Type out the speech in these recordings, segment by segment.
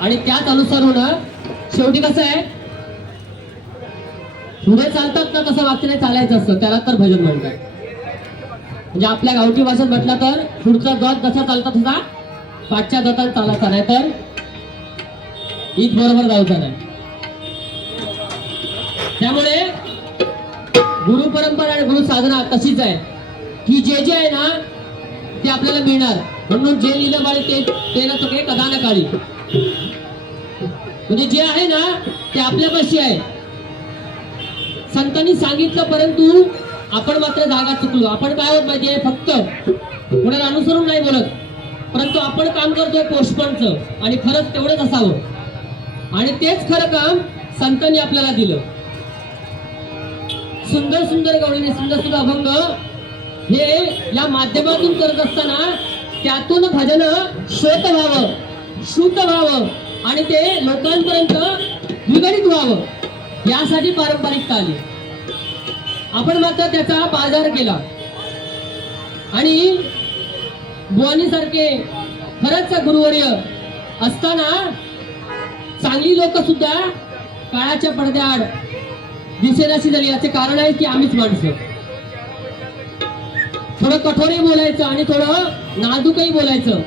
आणि त्याच अनुसार होणार. शेवटी कसं आहे? पुढे चालतात ना तसं वाक्याने चालायचं असतं. त्याला तर भजन म्हणतात. म्हणजे आपल्या गावठी भाषेत म्हटलं तर पुढचा दत जसा चालता तसा पाठच्या दतात चालायचा. नाही तर ईद बरोबर जायचा नाही. त्यामुळे गुरु परंपरा आणि गुरु साधना तशीच आहे. की जे जे आहे ना ते आपल्याला मिळणार. म्हणून जे लिहिलं पाहिजे ते ते ना चुके कदा न काळी म्हणजे जे आहे ना ते आपल्यापाशी आहे. संतांनी सांगितलं परंतु आपण मात्र जागा चुकलो. आपण काय होत पाहिजे फक्त कोणाला अनुसरून नाही बोलत. परंतु आपण काम करतोय पोषपणचं. आणि खरंच तेवढंच असावं. आणि तेच खरं काम संतांनी आपल्याला दिलं. सुंदर सुंदर गवळीने सुंदर सुंदर अभंग हे या माध्यमातून करत असताना त्यातून भजन श्वेत व्हावं. श्रुत व्हावं. आणि ते लोकांपर्यंत विगणित व्हावं यासाठी पारंपरिकता आली आपण मात्र त्याचा बाजार केला. आणि बुवानी सारखे खरंच गुरुवर्य असताना चांगली लोक सुद्धा काळाच्या पडद्याआड दिसेनाशी झाली. याचे कारण आहे की आम्हीच माणसं. थोडं कठोरही बोलायचं आणि थोडं नाजूकही बोलायचं.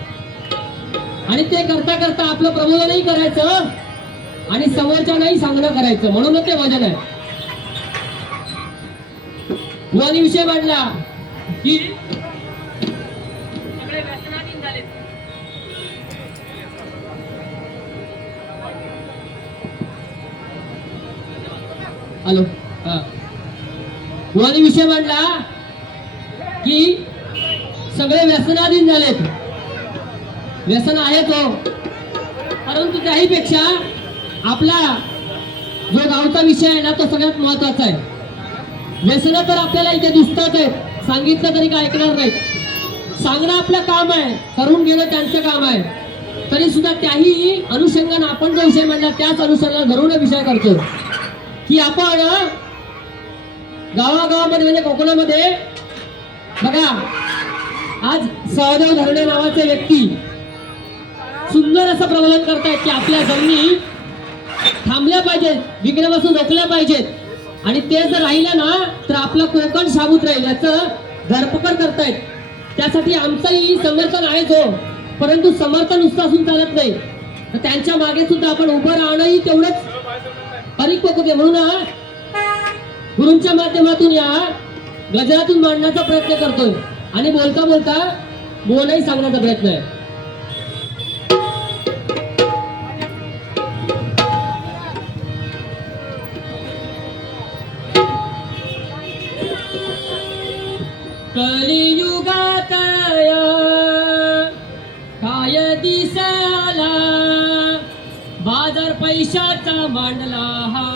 आणि ते करता करता आपलं प्रबोधनही करायचं आणि समोरच्यालाही सांगणं करायचं. म्हणूनच ते भजन आहे. बुवानी विषय मांडला की हॅलो हा. बुवानी विषय मांडला की सगळे व्यसनाधीन झालेत. व्यसन आहे हो परंतु त्याहीपेक्षा आपला जो गावचा विषय आहे ना तो सगळ्यात महत्त्वाचा आहे. व्यसन तर आपल्याला इथे दिसतात आहेत सांगितलं तरी काय ऐकणार नाही. सांगणं आपलं काम आहे. करून घेणं त्यांचं काम आहे. तरी सुद्धा त्याही अनुषंगानं आपण जो विषय म्हणला त्याच अनुषंगाने धरून विषय करतो. की आपण गावागावामध्ये म्हणजे कोकणामध्ये बघा आज सहदेव धरणे नावाचे व्यक्ती सुंदर असं प्रबोधन करतायत की आपल्या जमिनी थांबल्या पाहिजेत विकण्यापासून रोखल्या पाहिजेत. आणि ते जर राहिलं ना तर आपलं कोकण साबूत राहील याचं धरपकड करतायत. त्यासाठी आमचंही समर्थन आहेच हो परंतु समर्थन नुसतं असून चालत नाही. तर त्यांच्या मागे सुद्धा आपण उभं राहणंही तेवढंच परिपक्व आहे म्हणून हा गुरूंच्या माध्यमातून या गजरातून मांडण्याचा प्रयत्न करतोय. आणि बोलता बोलता बोलाही सांगण्याचा प्रयत्न आहे. कलियुगात काय दिसाला? बाजार पैशाचा मांडला हा.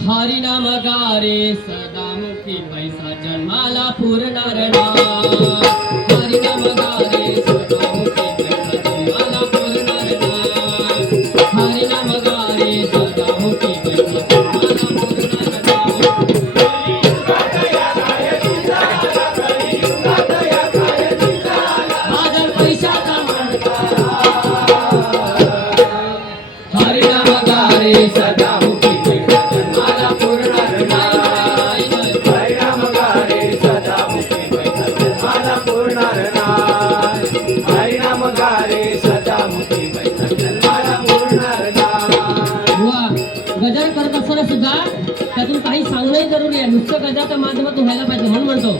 हरिनाम गारे सदामुखी पैसा जन्माला पुरणार जरुरी आहे नुसतं गजाच्या माध्यमातून व्हायला पाहिजे म्हणून म्हणतो.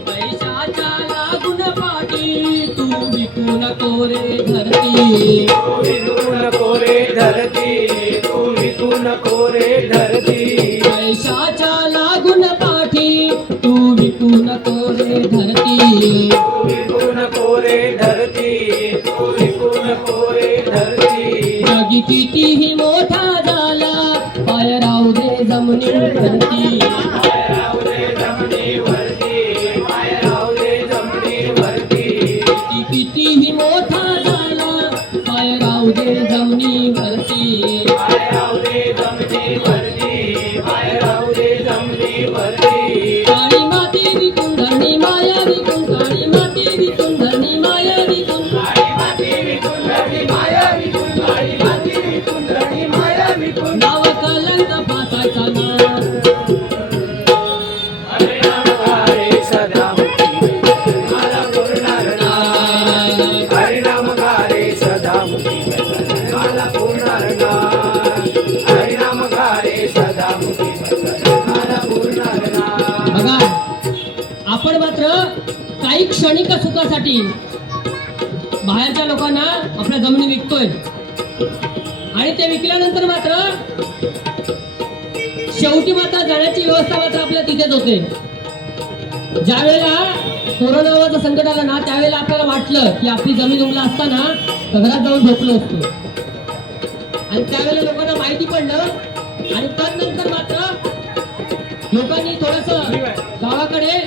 पैशाच्या लागून पाठी तू विकू नको रे धरती. तू विकू नको रे धरती. तू विकू नको रे धरती. पैशाच्या लागून पाठी तू विकू नको रे धरती. तू विकू नको रे धरती. तू विकू नको रे धरती. कितीही मोठा क्षणिक सुखासाठी बाहेरच्या लोकांना आपल्या जमिनी विकतोय. आणि ते विकल्यानंतर मात्र शेवटी मात्र जाण्याची व्यवस्था मात्र आपल्या तिथेच होते. ज्या वेळेला कोरोना नावाचं संकट आलं ना त्यावेळेला आपल्याला वाटलं की आपली जमीन उमला असताना घरात जाऊन झोपलो असतो. आणि त्यावेळेला लोकांना माहिती पडलं आणि त्यानंतर मात्र लोकांनी थोडस गावाकडे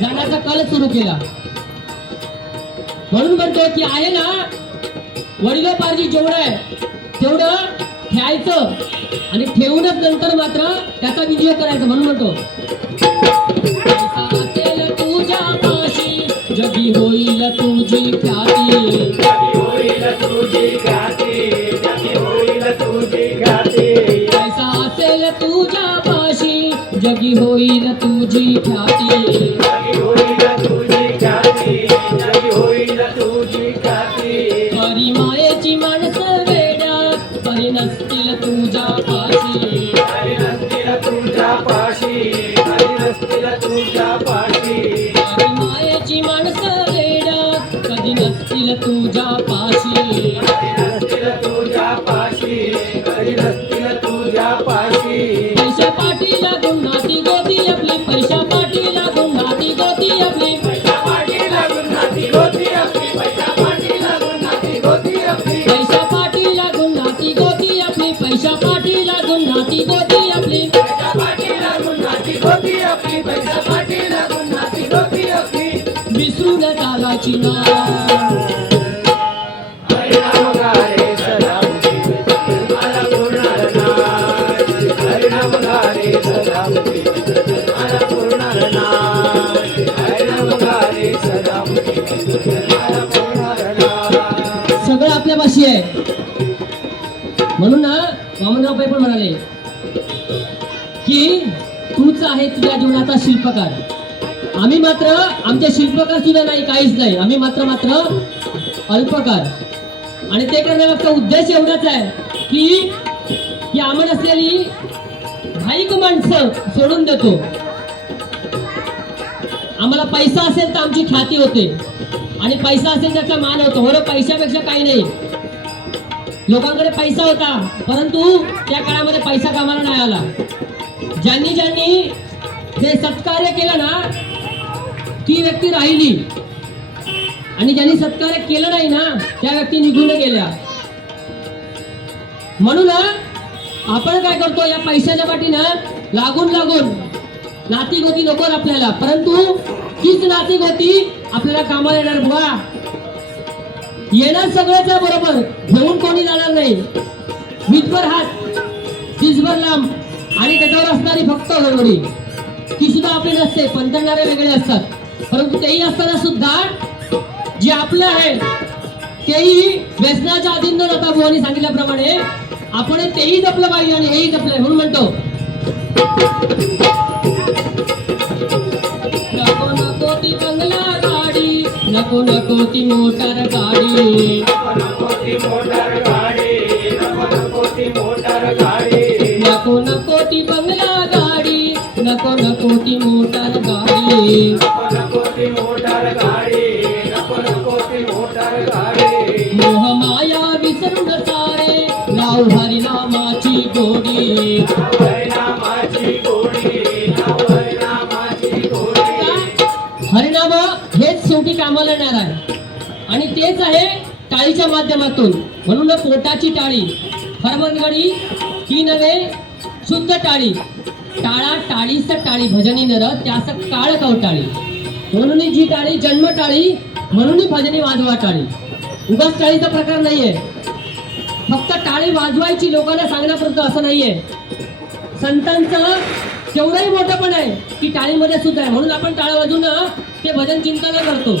जाण्याचा कल सुरू केला. म्हणून म्हणतो की आहे ना वडिलोपार्जी जेवढं आहे तेवढं ठेवायचं आणि ठेवूनच नंतर मात्र त्याचा विजय करायचा म्हणून म्हणतो. तुझ्या पाशी जगी होईल तुझी ख्याती. होईल तुझी ख्याती होईल तुझी ख्याती पैसा असेल तुझ्या पाशी जगी होईल तुझी नसतील तुझ्या पाशी. हरी नसतील तुझ्या पाशी हरी नसतील तुझ्या पाशी. परी मायेची माणसं वेड्या कधी नसतील तुझ्या पाशी. मला पूर्णार सगळं सगळं आपल्यापाशी आहे. म्हणून ना वामनराव पण म्हणाले की तूच आहे तुझ्या जीवनाचा शिल्पकार. आम्ही मात्र आमचे शिल्पकार सुद्धा नाही काहीच नाही. आम्ही मात्र मात्र अल्पकार. आणि ते करण्यामागचा उद्देश एवढाच आहे की की आम्हाला असलेली घाईक माणसं सोडून देतो. आम्हाला पैसा असेल तर आमची ख्याती होते. आणि पैसा असेल त्याचा मान होतो. हो बरं पैशापेक्षा काही नाही. लोकांकडे पैसा होता परंतु त्या काळामध्ये पैसा कामाला नाही आला. ज्यांनी ज्यांनी जे सत्कार्य केलं ना ती व्यक्ती राहिली. आणि ज्यांनी सत्कार्य केलं नाही ना त्या व्यक्ती निघून गेल्या. म्हणून आपण काय करतो या पैशाच्या पाठीनं लागून लागून नाती गोती नको आपल्याला. परंतु तीच नाती गोती आपल्याला कामाला येणार बुवा. येणार सगळ्याच बरोबर. घेऊन कोणी जाणार नाही. वीजभर हात तीसभर लांब. आणि त्याच्यावर असणारी फक्त गडबडी ती सुद्धा आपली नसते पंतरणारे वेगळे असतात. परंतु तेही असताना सुद्धा जे आपलं आहे तेही व्यसनाच्या अधीन न जाता बुवानी सांगितल्याप्रमाणे आपण तेही जपलं पाहिजे आणि हेही जपलं म्हणून म्हणतो नको नको ती बंगला गाडी नको नको ती मोटर गाडी नको नको ती मोटार गाडी नको नको ती मोटार गाडी. नको नको ती बंगला गाडी नको नको ती मोटार येणार आहे. आणि तेच आहे टाळीच्या माध्यमातून. म्हणून पोटाची टाळी हरमनगडी ही नव्हे शुद्ध टाळी. टाळा टाळीस टाळी भजनी नर त्यास काळ कवटाळी म्हणून जी टाळी जन्म टाळी म्हणून भजनी वाजवा टाळी. उगाच टाळीचा प्रकार नाहीये. फक्त टाळी वाजवायची लोकांना सांगण्यापर्यंत असं नाहीये. संतांचं तेवढंही मोठं पण आहे की टाळीमध्ये सुद्धा आहे. म्हणून आपण टाळ्या वाजून ते भजन चिंतन करतो.